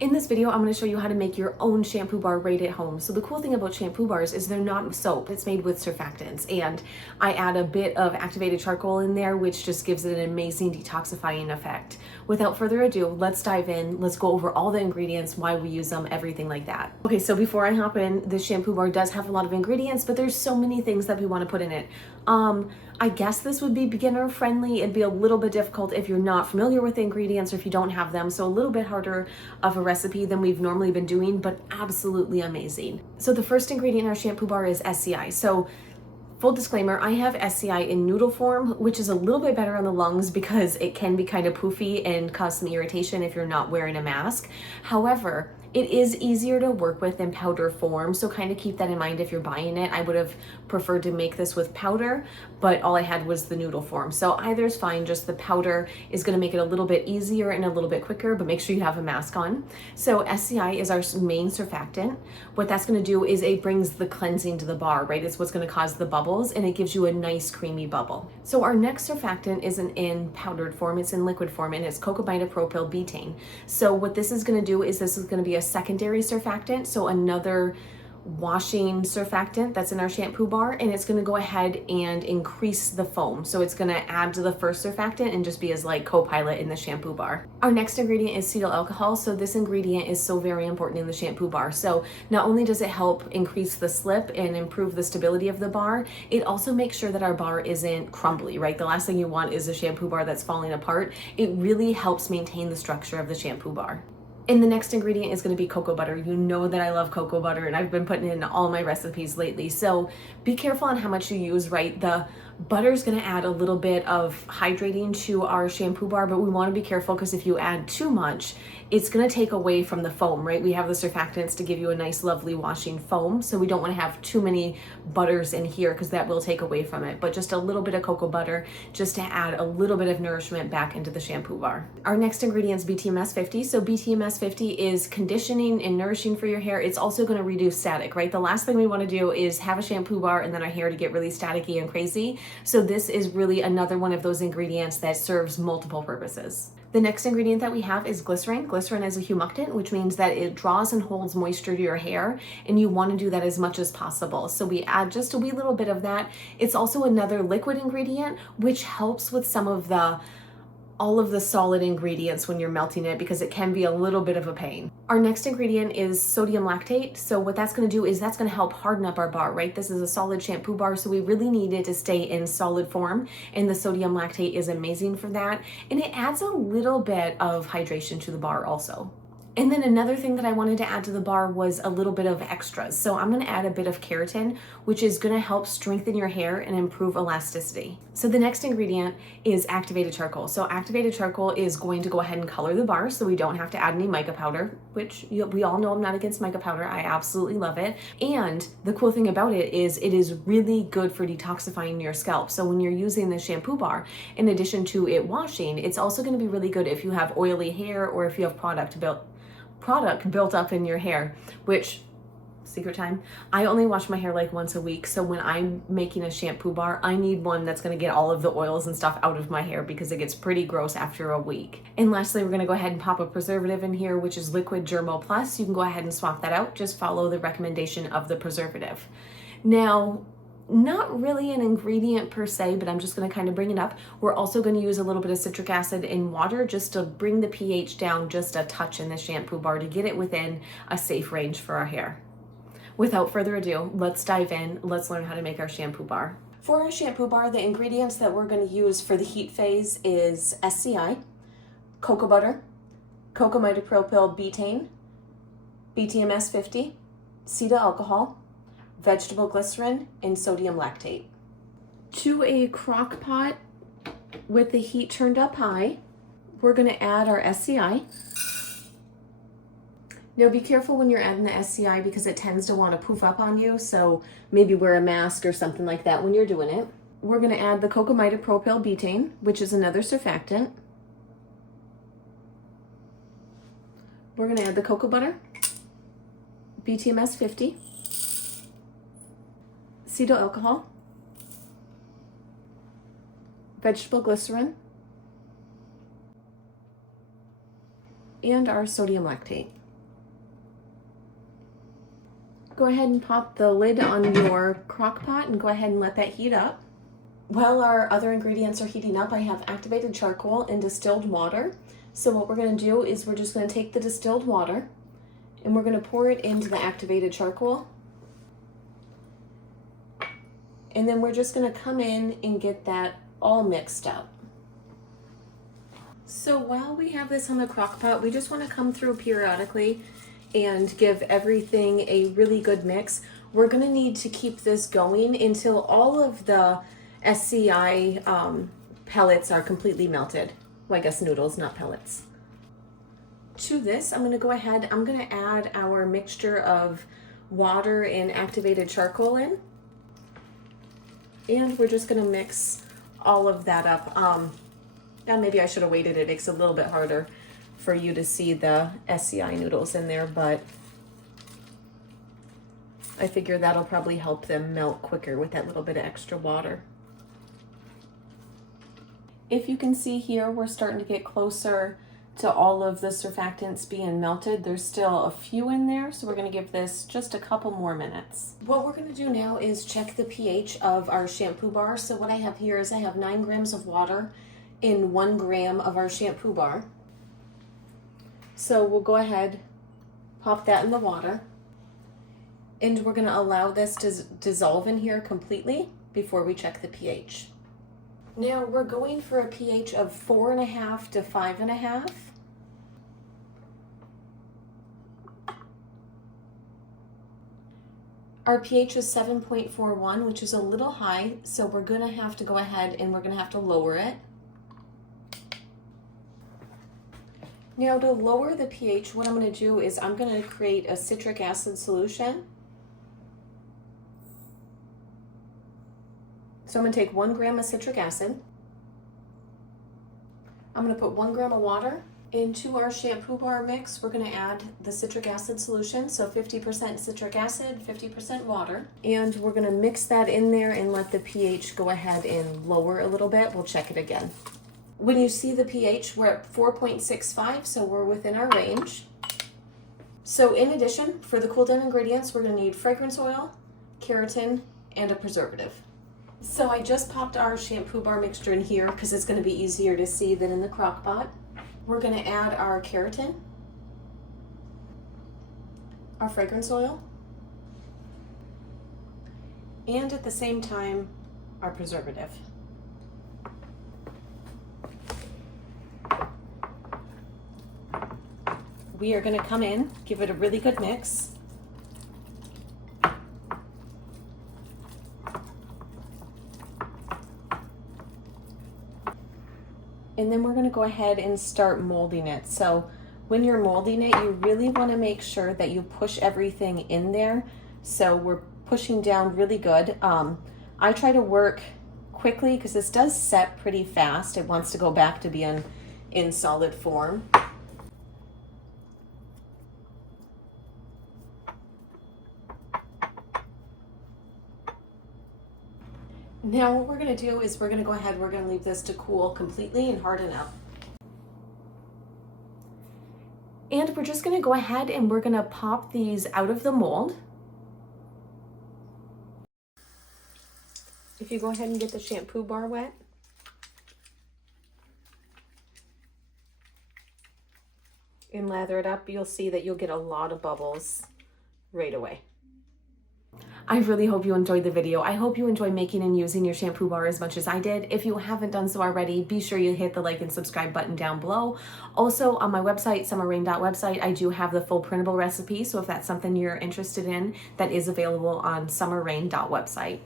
In this video, I'm going to show you how to make your own shampoo bar right at home. So the cool thing about shampoo bars is they're not soap. It's made with surfactants, and I add a bit of activated charcoal in there, which just gives it an amazing detoxifying effect. Without further ado, let's dive in. Let's go over all the ingredients, why we use them, everything like that. Okay, so before I hop in, this shampoo bar does have a lot of ingredients, but there's so many things that we want to put in it. I guess this would be beginner friendly. It'd be a little bit difficult if you're not familiar with the ingredients or if you don't have them. So a little bit harder of a recipe than we've normally been doing, but absolutely amazing. So the first ingredient in our shampoo bar is SCI. So full disclaimer, I have SCI in noodle form, which is a little bit better on the lungs because it can be kind of poofy and cause some irritation if you're not wearing a mask. However, it is easier to work with in powder form, so kind of keep that in mind if you're buying it. I would have preferred to make this with powder, but all I had was the noodle form. So either is fine, just the powder is gonna make it a little bit easier and a little bit quicker, but make sure you have a mask on. So SCI is our main surfactant. What that's gonna do is it brings the cleansing to the bar, right? It's what's gonna cause the bubbles, and it gives you a nice creamy bubble. So our next surfactant isn't in powdered form, it's in liquid form, and it's cocamidopropyl betaine. So what this is gonna do is this is gonna be a secondary surfactant, so another washing surfactant that's in our shampoo bar, and it's going to go ahead and increase the foam. So it's going to add to the first surfactant and just be as like co-pilot in the shampoo bar. Our next ingredient is cetyl alcohol. So this ingredient is so very important in the shampoo bar. So not only does it help increase the slip and improve the stability of the bar, it also makes sure that our bar isn't crumbly, right? The last thing you want is a shampoo bar that's falling apart. It really helps maintain the structure of the shampoo bar. And the next ingredient is going to be cocoa butter. You know that I love cocoa butter, and I've been putting it in all my recipes lately. So be careful on how much you use, right? The butter is going to add a little bit of hydrating to our shampoo bar, but we want to be careful because if you add too much, it's going to take away from the foam, right? We have the surfactants to give you a nice, lovely washing foam. So we don't want to have too many butters in here because that will take away from it. But just a little bit of cocoa butter just to add a little bit of nourishment back into the shampoo bar. Our next ingredient is BTMS 50. So BTMS 50 is conditioning and nourishing for your hair. It's also going to reduce static, right? The last thing we want to do is have a shampoo bar and then our hair to get really staticky and crazy. So this is really another one of those ingredients that serves multiple purposes. The next ingredient that we have is glycerin. Glycerin is a humectant, which means that it draws and holds moisture to your hair, and you want to do that as much as possible. So we add just a wee little bit of that. It's also another liquid ingredient, which helps with some of all of the solid ingredients when you're melting it because it can be a little bit of a pain. Our next ingredient is sodium lactate. So what that's going to do is that's going to help harden up our bar, right? This is a solid shampoo bar, so we really need it to stay in solid form, and the sodium lactate is amazing for that. And it adds a little bit of hydration to the bar also. And then another thing that I wanted to add to the bar was a little bit of extras. So I'm gonna add a bit of keratin, which is gonna help strengthen your hair and improve elasticity. So the next ingredient is activated charcoal. So activated charcoal is going to go ahead and color the bar so we don't have to add any mica powder, which we all know I'm not against mica powder. I absolutely love it. And the cool thing about it is really good for detoxifying your scalp. So when you're using the shampoo bar, in addition to it washing, it's also gonna be really good if you have oily hair or if you have product built up in your hair, which, secret time, I only wash my hair like once a week. So when I'm making a shampoo bar, I need one that's going to get all of the oils and stuff out of my hair because it gets pretty gross after a week. And lastly, we're going to go ahead and pop a preservative in here, which is Liquid Germo Plus. You can go ahead and swap that out. Just follow the recommendation of the preservative. Now, not really an ingredient per se, but I'm just going to kind of bring it up. We're also going to use a little bit of citric acid in water just to bring the pH down just a touch in the shampoo bar to get it within a safe range for our hair. Without further ado, let's dive in. Let's learn how to make our shampoo bar. For our shampoo bar, the ingredients that we're going to use for the heat phase is SCI, cocoa butter, cocamidopropyl betaine, BTMS 50, cetyl alcohol, vegetable glycerin, and sodium lactate. To a crock pot with the heat turned up high, we're going to add our SCI. Now be careful when you're adding the SCI because it tends to want to poof up on you, so maybe wear a mask or something like that when you're doing it. We're going to add the cocamidopropyl betaine, which is another surfactant. We're going to add the cocoa butter, BTMS 50, cetyl alcohol, vegetable glycerin, and our sodium lactate. Go ahead and pop the lid on your crock pot and go ahead and let that heat up. While our other ingredients are heating up, I have activated charcoal and distilled water. So what we're going to do is we're just going to take the distilled water and we're going to pour it into the activated charcoal. And then we're just going to come in and get that all mixed up. So while we have this on the crock pot, we just want to come through periodically and give everything a really good mix. We're going to need to keep this going until all of the SCI pellets are completely melted. Well, I guess noodles, not pellets. To this, I'm going to go ahead, I'm going to add our mixture of water and activated charcoal in. And we're just going to mix all of that up. Now maybe I should have waited. It makes it a little bit harder for you to see the SCI noodles in there, but I figure that'll probably help them melt quicker with that little bit of extra water. If you can see here, we're starting to get closer to all of the surfactants being melted. There's still a few in there, so we're going to give this just a couple more minutes. What we're going to do now is check the pH of our shampoo bar. So what I have here is I have 9 grams of water in 1 gram of our shampoo bar. So we'll go ahead, pop that in the water, and we're going to allow this to dissolve in here completely before we check the pH. Now we're going for a pH of 4.5 to 5.5. Our pH is 7.41, which is a little high, so we're going to have to go ahead and we're going to have to lower it. Now to lower the pH, what I'm going to do is I'm going to create a citric acid solution. So I'm going to take 1 gram of citric acid. I'm going to put 1 gram of water. Into our shampoo bar mix, we're going to add the citric acid solution, so 50% citric acid, 50% water. And we're going to mix that in there and let the pH go ahead and lower a little bit. We'll check it again. When you see the pH, we're at 4.65, so we're within our range. So in addition, for the cool down ingredients, we're going to need fragrance oil, keratin, and a preservative. So I just popped our shampoo bar mixture in here because it's going to be easier to see than in the crock pot. We're going to add our keratin, our fragrance oil, and at the same time, our preservative. We are going to come in, give it a really good mix. And then we're going to go ahead and start molding it. So when you're molding it, you really want to make sure that you push everything in there. So we're pushing down really good. I try to work quickly because this does set pretty fast. It wants to go back to being in solid form. Now what we're going to do is we're going to go ahead, we're going to leave this to cool completely and harden up. And we're just going to go ahead and we're going to pop these out of the mold. If you go ahead and get the shampoo bar wet. And lather it up, you'll see that you'll get a lot of bubbles right away. I really hope you enjoyed the video. I hope you enjoy making and using your shampoo bar as much as I did. If you haven't done so already, be sure you hit the like and subscribe button down below. Also on my website, summerrain.website, I do have the full printable recipe. So if that's something you're interested in, that is available on summerrain.website.